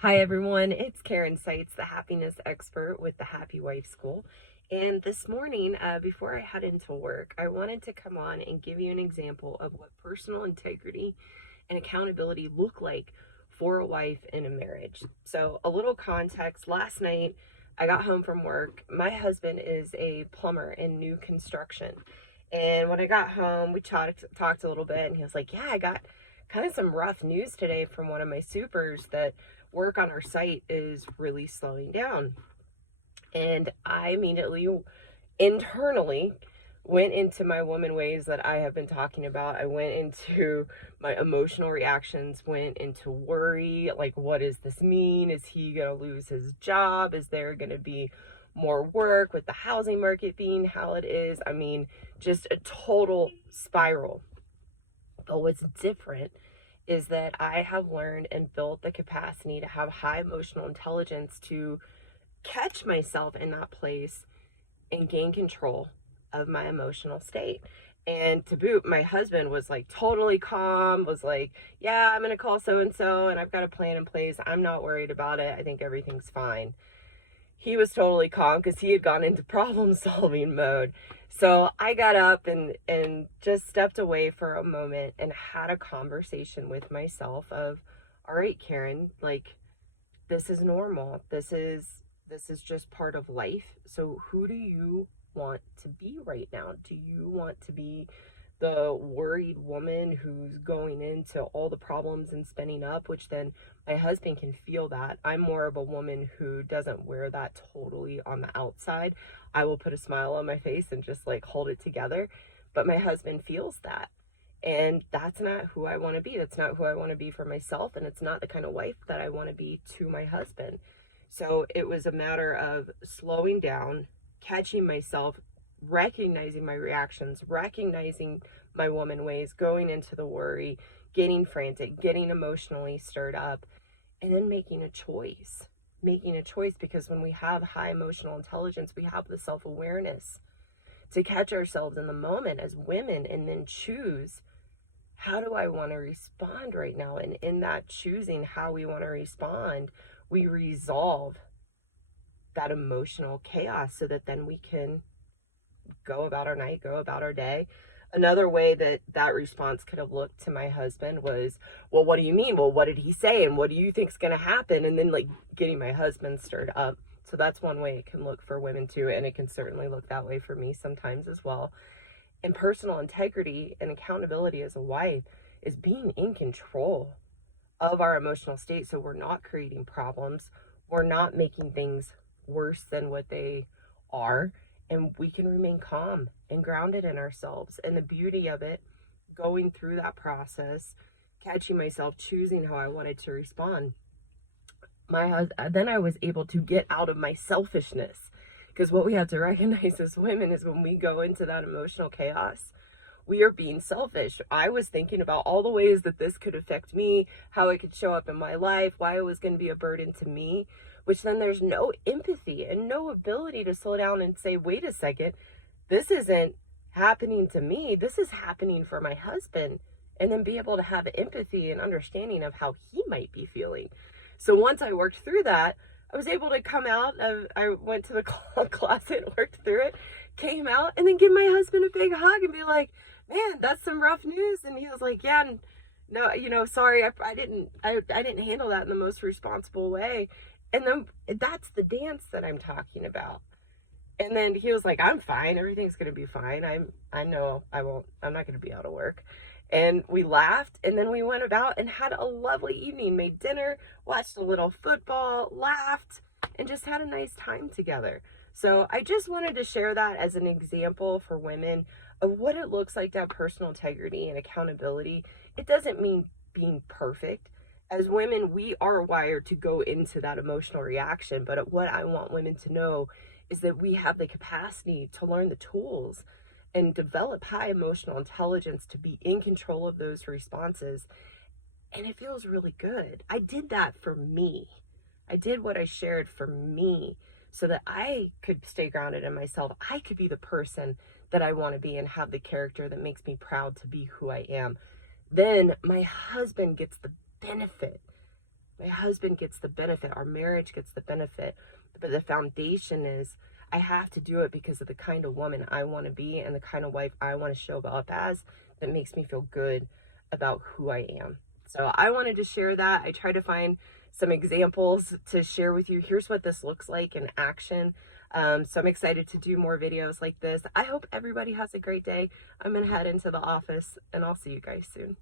Hi everyone, it's Karen Seitz, the happiness expert with the Happy Wife School. And this morning, before I head into work, I wanted to come on and give you an example of what personal integrity and accountability look like for a wife in a marriage. So, a little context, last night I got home from work. My husband is a plumber in new construction. And when I got home, we talked a little bit, and he was like, "Yeah, I got kind of some rough news today from one of my supers that work on our site is really slowing down." And I immediately internally went into my woman ways that I have been talking about. I went into my emotional reactions, went into worry, like, what does this mean? Is he going to lose his job? Is there going to be more work with the housing market being how it is? I mean, just a total spiral. But what's different is that I have learned and built the capacity to have high emotional intelligence to catch myself in that place and gain control of my emotional state. And to boot, my husband was like totally calm, was like, "Yeah, I'm going to call so and so, and I've got a plan in place. I'm not worried about it. I think everything's fine." He was totally calm because he had gone into problem solving mode. So I got up and just stepped away for a moment and had a conversation with myself of, "All right, Karen, like, this is normal. This is just part of life. So who do you want to be right now? Do you want to be the worried woman who's going into all the problems and spinning up, which then my husband can feel that. I'm more of a woman who doesn't wear that totally on the outside. I will put a smile on my face and just like hold it together. But my husband feels that. And that's not who I want to be. That's not who I want to be for myself. And it's not the kind of wife that I want to be to my husband. So it was a matter of slowing down, catching myself, recognizing my reactions, recognizing my woman ways, going into the worry, getting frantic, getting emotionally stirred up, and then making a choice. Making a choice because when we have high emotional intelligence, we have the self awareness to catch ourselves in the moment as women and then choose, how do I want to respond right now? And in that choosing how we want to respond, we resolve that emotional chaos so that then we can go about our night, go about our day. Another way that that response could have looked to my husband was, "Well, what do you mean? Well, what did he say? And what do you think's going to happen?" And then like getting my husband stirred up. So that's one way it can look for women too. And it can certainly look that way for me sometimes as well. And personal integrity and accountability as a wife is being in control of our emotional state. So we're not creating problems. We're not making things worse than what they are. And we can remain calm and grounded in ourselves. And the beauty of it, going through that process, catching myself, choosing how I wanted to respond. Then I was able to get out of my selfishness. Because what we have to recognize as women is when we go into that emotional chaos, we are being selfish. I was thinking about all the ways that this could affect me, how it could show up in my life, why it was going to be a burden to me, which then there's no empathy and no ability to slow down and say, "Wait a second, this isn't happening to me. This is happening for my husband." And then be able to have empathy and understanding of how he might be feeling. So once I worked through that, I was able to come out. I went to the closet, worked through it, came out, and then give my husband a big hug and be like, "Man, that's some rough news." And he was like, "Yeah, no, sorry, I didn't handle that in the most responsible way." And then that's the dance that I'm talking about. And then he was like, "I'm fine. Everything's gonna be fine. I know I'm not gonna be out of work." And we laughed, and then we went about and had a lovely evening, made dinner, watched a little football, laughed, and just had a nice time together. So I just wanted to share that as an example for women of what it looks like to have personal integrity and accountability. It doesn't mean being perfect. As women, we are wired to go into that emotional reaction, but what I want women to know is that we have the capacity to learn the tools and develop high emotional intelligence to be in control of those responses. And it feels really good. I did that for me. I did what I shared for me so that I could stay grounded in myself. I could be the person that I want to be and have the character that makes me proud to be who I am. Then my husband gets the benefit. My husband gets the benefit, our marriage gets the benefit, but the foundation is I have to do it because of the kind of woman I want to be and the kind of wife I want to show up as, that makes me feel good about who I am. So I wanted to share that. I try to find some examples to share with you. Here's what this looks like in action. So I'm excited to do more videos like this. I hope everybody has a great day. I'm gonna head into the office and I'll see you guys soon.